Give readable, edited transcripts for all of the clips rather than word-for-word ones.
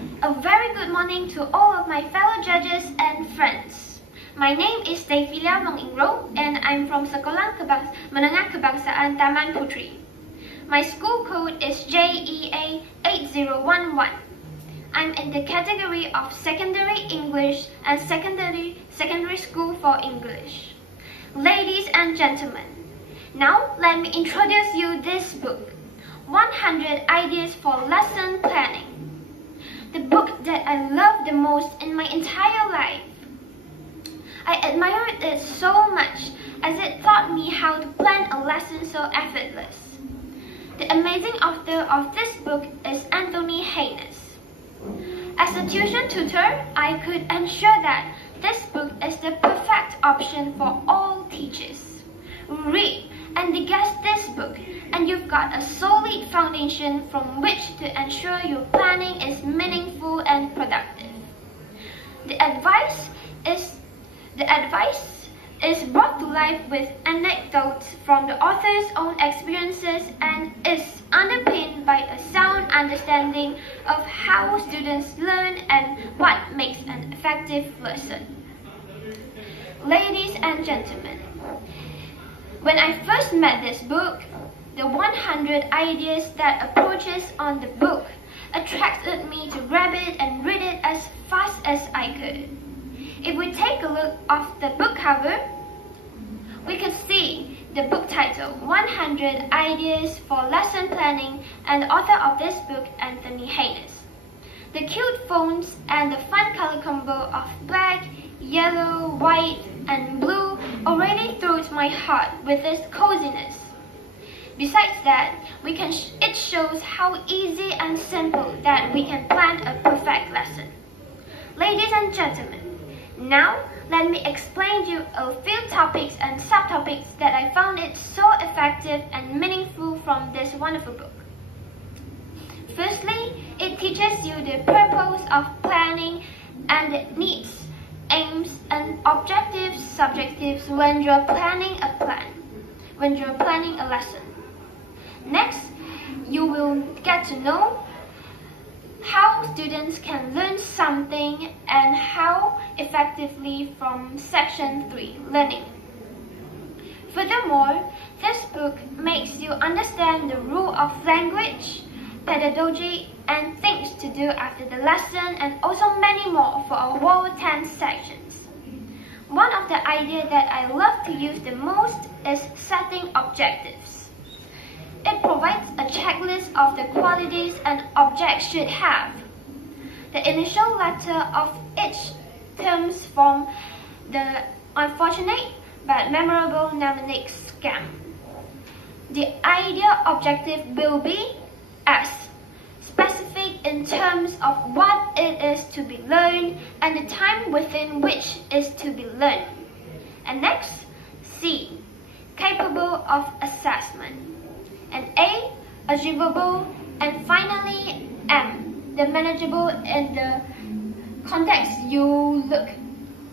A very good morning to all of my fellow judges and friends. My name is DEIFILIA and I'm from Sekolah Menengah Kebangsaan TAMAN PUTRI. My school code is JEA 8011. I'm in the category of Secondary English and Secondary School for English. Ladies and gentlemen, now let me introduce you this book, 100 Ideas for Lesson Planning. The book that I love the most in my entire life. I admired it so much as it taught me how to plan a lesson so effortless. The amazing author of this book is Anthony Haynes. As a tuition tutor, I could ensure that this book is the perfect option for all teachers. Read and digest this book, and you've got a solid foundation from which to ensure your planning is meaningful and productive. The advice is brought to life with anecdotes from the author's own experiences and is underpinned by a sound understanding of how students learn and what makes an effective lesson. Ladies and gentlemen, when I first met this book, the 100 ideas that approaches on the book attracted me to grab it and read it as fast as I could. If we take a look at the book cover, we can see the book title, 100 Ideas for Lesson Planning, and the author of this book, Anthony Haynes. The cute fonts and the fun color combo of black, yellow, white, and blue already thrills my heart with its coziness. Besides that, it shows how easy and simple that we can plan a perfect lesson. Ladies and gentlemen, now let me explain to you a few topics and subtopics that I found it so effective and meaningful from this wonderful book. Firstly, it teaches you the purpose of planning and the needs, aims, and objectives, subjectives when you're planning a lesson. Next, you will get to know how students can learn something and how effectively from Section 3, Learning. Furthermore, this book makes you understand the rule of language, pedagogy, and things to do after the lesson, and also many more for a whole 10 sections. One of the ideas that I love to use the most is setting objectives. It provides a checklist of the qualities an object should have. The initial letter of each terms from the unfortunate but memorable mnemonic scheme. The ideal objective will be S, specific in terms of what it is to be learned and the time within which is to be learned. And next, C, capable of assessment. And A, achievable, and finally M, the manageable in the context you look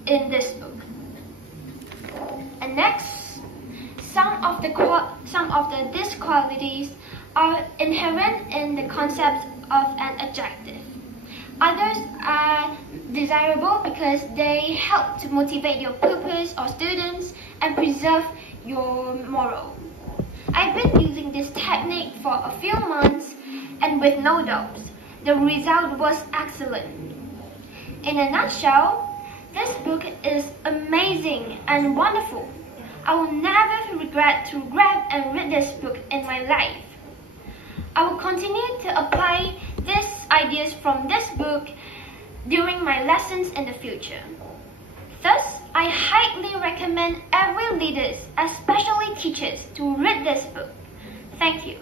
in this book. And next, some of these qualities are inherent in the concept of an adjective. Others are desirable because they help to motivate your pupils or students and preserve your morale. I've been using this technique for a few months, and with no doubts, the result was excellent. In a nutshell, this book is amazing and wonderful. I will never regret to grab and read this book in my life. I will continue to apply these ideas from this book during my lessons in the future. Thus, I highly recommend every leaders, especially teachers, to read this book. Thank you.